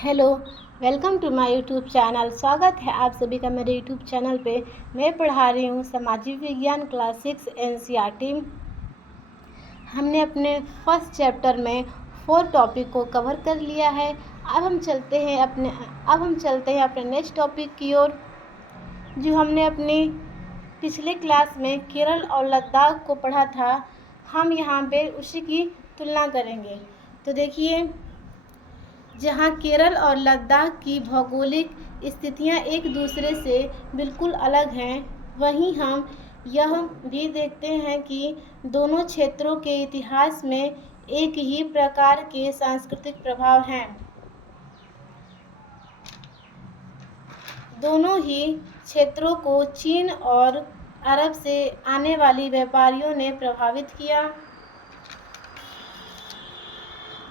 Hello, welcome to my YouTube channel. स्वागत है आप सभी का मेरे यूट्यूब चैनल पे। मैं पढ़ा रही हूँ सामाजिक विज्ञान क्लास 6 एनसीईआरटी। हमने अपने फर्स्ट चैप्टर में 4 टॉपिक को कवर कर लिया है। अब हम चलते हैं अपने नेक्स्ट टॉपिक की ओर, जो हमने अपनी पिछले क्लास में केरल और लद्दाख को पढ़ा था। हम यहाँ पे उसी की तुलना करेंगे। तो देखिए, जहाँ केरल और लद्दाख की भौगोलिक स्थितियाँ एक दूसरे से बिल्कुल अलग हैं, वहीं हम यह भी देखते हैं कि दोनों क्षेत्रों के इतिहास में एक ही प्रकार के सांस्कृतिक प्रभाव हैं। दोनों ही क्षेत्रों को चीन और अरब से आने वाली व्यापारियों ने प्रभावित किया।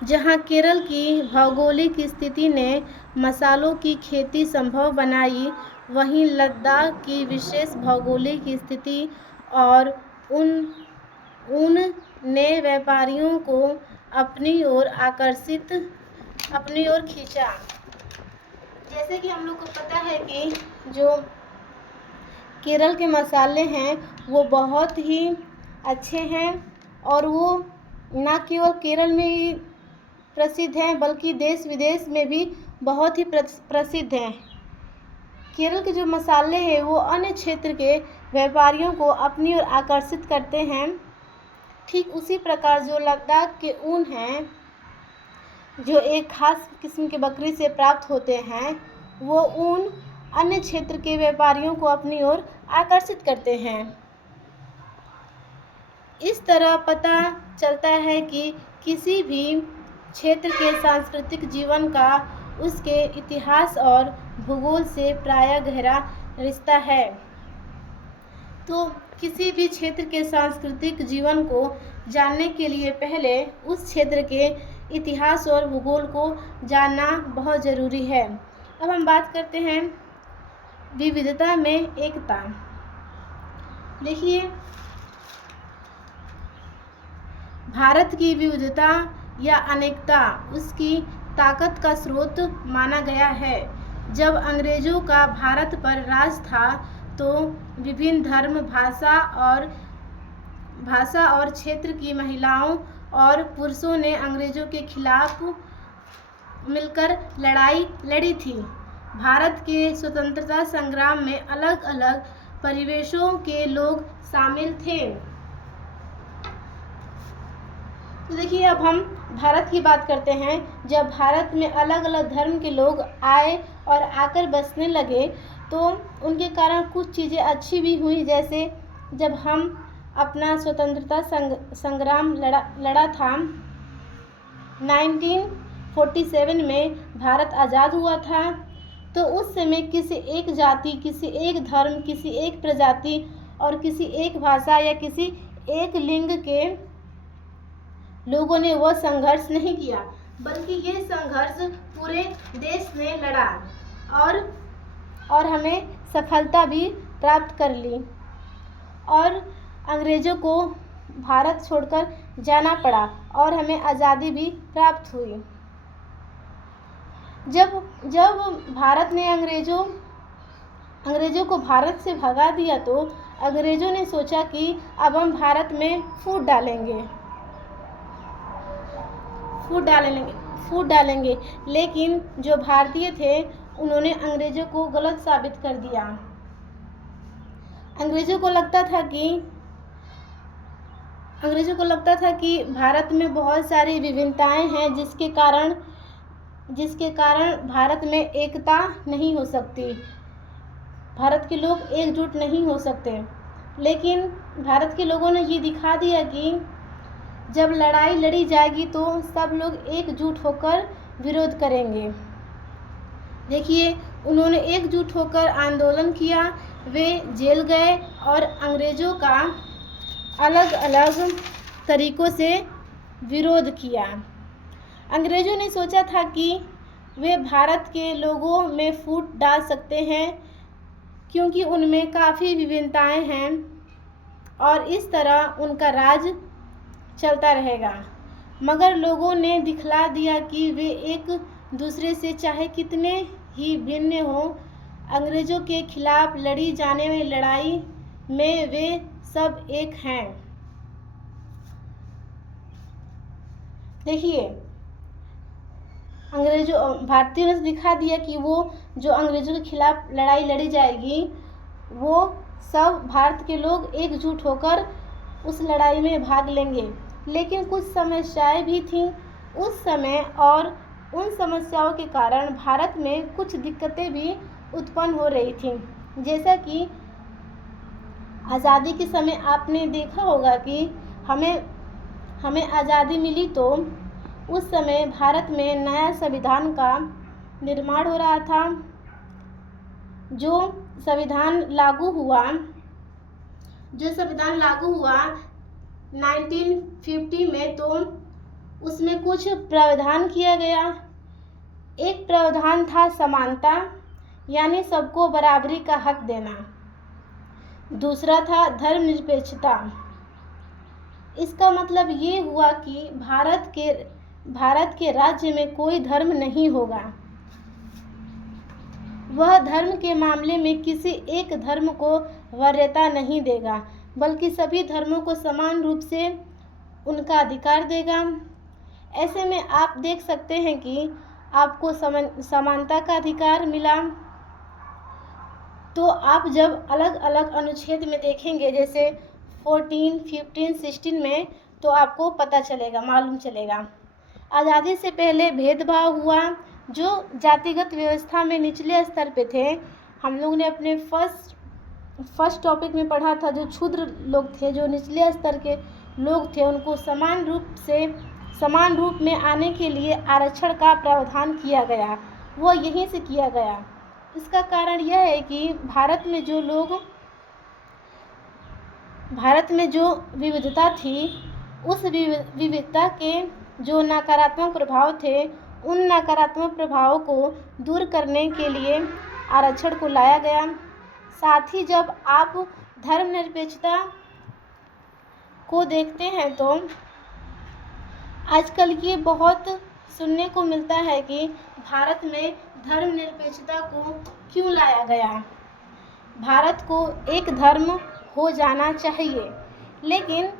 जहाँ केरल की भौगोलिक स्थिति ने मसालों की खेती संभव बनाई, वहीं लद्दाख की विशेष भौगोलिक स्थिति और उन ने व्यापारियों को अपनी ओर खींचा। जैसे कि हम लोग को पता है कि जो केरल के मसाले हैं वो बहुत ही अच्छे हैं, और वो न केवल केरल में ही प्रसिद्ध हैं बल्कि देश विदेश में भी बहुत ही प्रसिद्ध हैं। केरल के जो मसाले हैं वो अन्य क्षेत्र के व्यापारियों को अपनी ओर आकर्षित करते हैं। ठीक उसी प्रकार जो लद्दाख के ऊन हैं, जो एक खास किस्म की बकरी से प्राप्त होते हैं, वो ऊन अन्य क्षेत्र के व्यापारियों को अपनी ओर आकर्षित करते हैं। इस तरह पता चलता है कि किसी भी क्षेत्र के सांस्कृतिक जीवन का उसके इतिहास और भूगोल से प्रायः गहरा रिश्ता है। तो किसी भी क्षेत्र के सांस्कृतिक जीवन को जानने के लिए पहले उस क्षेत्र के इतिहास और भूगोल को जानना बहुत ज़रूरी है। अब हम बात करते हैं विविधता में एकता। देखिए, भारत की विविधता या अनेकता उसकी ताकत का स्रोत माना गया है। जब अंग्रेज़ों का भारत पर राज था तो विभिन्न धर्म, भाषा और क्षेत्र की महिलाओं और पुरुषों ने अंग्रेज़ों के खिलाफ मिलकर लड़ाई लड़ी थी। भारत के स्वतंत्रता संग्राम में अलग अलग परिवेशों के लोग शामिल थे। तो देखिए, अब हम भारत की बात करते हैं। जब भारत में अलग अलग धर्म के लोग आए और आकर बसने लगे तो उनके कारण कुछ चीज़ें अच्छी भी हुई। जैसे जब हम अपना स्वतंत्रता संग्राम लड़ा था, 1947 में भारत आज़ाद हुआ था, तो उस समय किसी एक जाति, किसी एक धर्म, किसी एक प्रजाति और किसी एक भाषा या किसी एक लिंग के लोगों ने वह संघर्ष नहीं किया, बल्कि ये संघर्ष पूरे देश ने लड़ा और हमें सफलता भी प्राप्त कर ली, और अंग्रेज़ों को भारत छोड़कर जाना पड़ा और हमें आज़ादी भी प्राप्त हुई। जब भारत ने अंग्रेज़ों को भारत से भगा दिया तो अंग्रेज़ों ने सोचा कि अब हम भारत में फूट डालेंगे, लेकिन जो भारतीय थे उन्होंने अंग्रेज़ों को गलत साबित कर दिया। अंग्रेज़ों को लगता था कि भारत में बहुत सारी विभिन्नताएं हैं, जिसके कारण भारत में एकता नहीं हो सकती, भारत के लोग एकजुट नहीं हो सकते। लेकिन भारत के लोगों ने ये दिखा दिया कि जब लड़ाई लड़ी जाएगी तो सब लोग एकजुट होकर विरोध करेंगे। देखिए, उन्होंने एकजुट होकर आंदोलन किया, वे जेल गए और अंग्रेज़ों का अलग अलग तरीक़ों से विरोध किया। अंग्रेज़ों ने सोचा था कि वे भारत के लोगों में फूट डाल सकते हैं, क्योंकि उनमें काफ़ी विभिन्नताएं हैं और इस तरह उनका राज चलता रहेगा। मगर लोगों ने दिखला दिया कि वे एक दूसरे से चाहे कितने ही भिन्न हों, अंग्रेज़ों के खिलाफ लड़ी जाने वाली लड़ाई में वे सब एक हैं। देखिए, भारतीयों ने दिखा दिया कि वो जो अंग्रेज़ों के खिलाफ लड़ाई लड़ी जाएगी, वो सब भारत के लोग एकजुट होकर उस लड़ाई में भाग लेंगे। लेकिन कुछ समस्याएं भी थीं उस समय, और उन समस्याओं के कारण भारत में कुछ दिक्कतें भी उत्पन्न हो रही थीं। जैसा कि आज़ादी के समय आपने देखा होगा कि हमें आज़ादी मिली तो उस समय भारत में नया संविधान का निर्माण हो रहा था। जो संविधान लागू हुआ 1950 में, तो उसमें कुछ प्रावधान किया गया। एक प्रावधान था समानता, यानी सबको बराबरी का हक देना। दूसरा था धर्मनिरपेक्षता। इसका मतलब ये हुआ कि भारत के राज्य में कोई धर्म नहीं होगा। वह धर्म के मामले में किसी एक धर्म को वरीयता नहीं देगा, बल्कि सभी धर्मों को समान रूप से उनका अधिकार देगा। ऐसे में आप देख सकते हैं कि आपको समानता का अधिकार मिला। तो आप जब अलग अलग अनुच्छेद में देखेंगे, जैसे 14, 15, 16 में, तो आपको पता चलेगा, मालूम चलेगा। आज़ादी से पहले भेदभाव हुआ। जो जातिगत व्यवस्था में निचले स्तर पे थे, हम लोग ने अपने फर्स्ट टॉपिक में पढ़ा था, जो क्षुद्र लोग थे, जो निचले स्तर के लोग थे, उनको समान रूप में आने के लिए आरक्षण का प्रावधान किया गया। वो यहीं से किया गया। इसका कारण यह है कि भारत में जो विविधता थी, उस विविधता के जो नकारात्मक प्रभाव थे, उन नकारात्मक प्रभावों को दूर करने के लिए आरक्षण को लाया गया। साथ ही जब आप धर्मनिरपेक्षता को देखते हैं, तो आजकल ये बहुत सुनने को मिलता है कि भारत में धर्मनिरपेक्षता को क्यों लाया गया। भारत को एक धर्म हो जाना चाहिए, लेकिन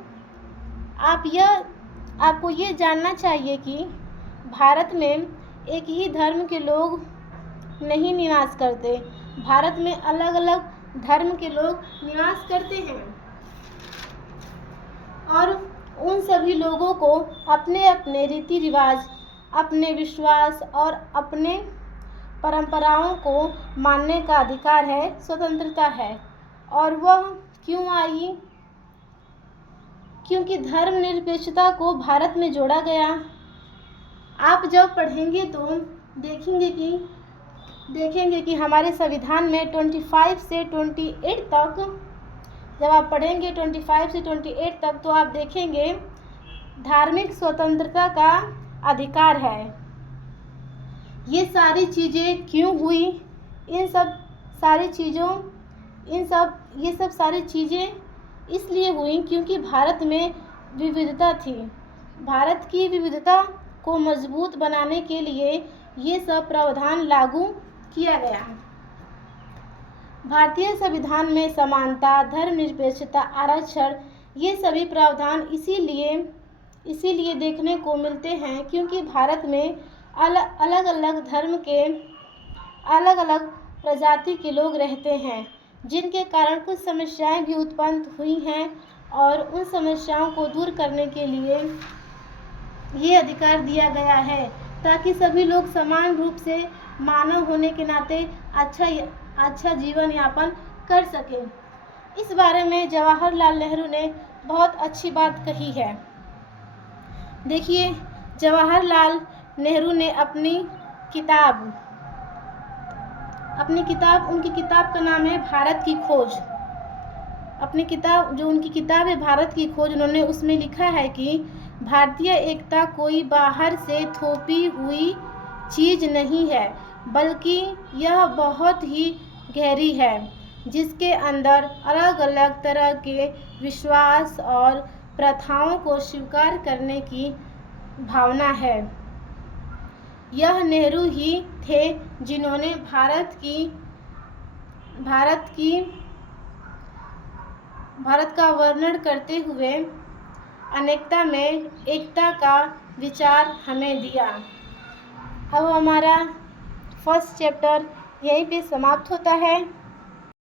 आपको ये जानना चाहिए कि भारत में एक ही धर्म के लोग नहीं निवास करते। भारत में अलग अलग धर्म के लोग निवास करते हैं, और उन सभी लोगों को अपने अपने रीति रिवाज, अपने विश्वास और अपने परंपराओं को मानने का अधिकार है, स्वतंत्रता है। और वह क्यों आई? क्योंकि धर्मनिरपेक्षता को भारत में जोड़ा गया। आप जब पढ़ेंगे तो देखेंगे कि हमारे संविधान में 25 से 28 तक, जब आप पढ़ेंगे 25 से 28 तक, तो आप देखेंगे धार्मिक स्वतंत्रता का अधिकार है। ये सारी चीज़ें क्यों हुई? ये सब सारी चीज़ें इसलिए हुई क्योंकि भारत में विविधता थी। भारत की विविधता को मजबूत बनाने के लिए ये सब प्रावधान लागू किया गया। भारतीय संविधान में समानता, धर्मनिरपेक्षता, आरक्षण, ये सभी प्रावधान इसीलिए देखने को मिलते हैं क्योंकि भारत में अलग अलग धर्म के अलग अलग प्रजाति के लोग रहते हैं, जिनके कारण कुछ समस्याएं भी उत्पन्न हुई हैं, और उन समस्याओं को दूर करने के लिए ये अधिकार दिया गया है, ताकि सभी लोग समान रूप से मानव होने के नाते अच्छा जीवन यापन कर सकें। इस बारे में जवाहरलाल नेहरू ने बहुत अच्छी बात कही है। देखिए, जवाहरलाल नेहरू ने उनकी किताब का नाम है भारत की खोज। उनकी किताब है भारत की खोज, उन्होंने उसमें लिखा है कि भारतीय एकता कोई बाहर से थोपी हुई चीज़ नहीं है, बल्कि यह बहुत ही गहरी है, जिसके अंदर अलग अलग तरह के विश्वास और प्रथाओं को स्वीकार करने की भावना है। यह नेहरू ही थे जिन्होंने भारत का वर्णन करते हुए अनेकता में एकता का विचार हमें दिया। अब हमारा फर्स्ट चैप्टर यहीं पे समाप्त होता है।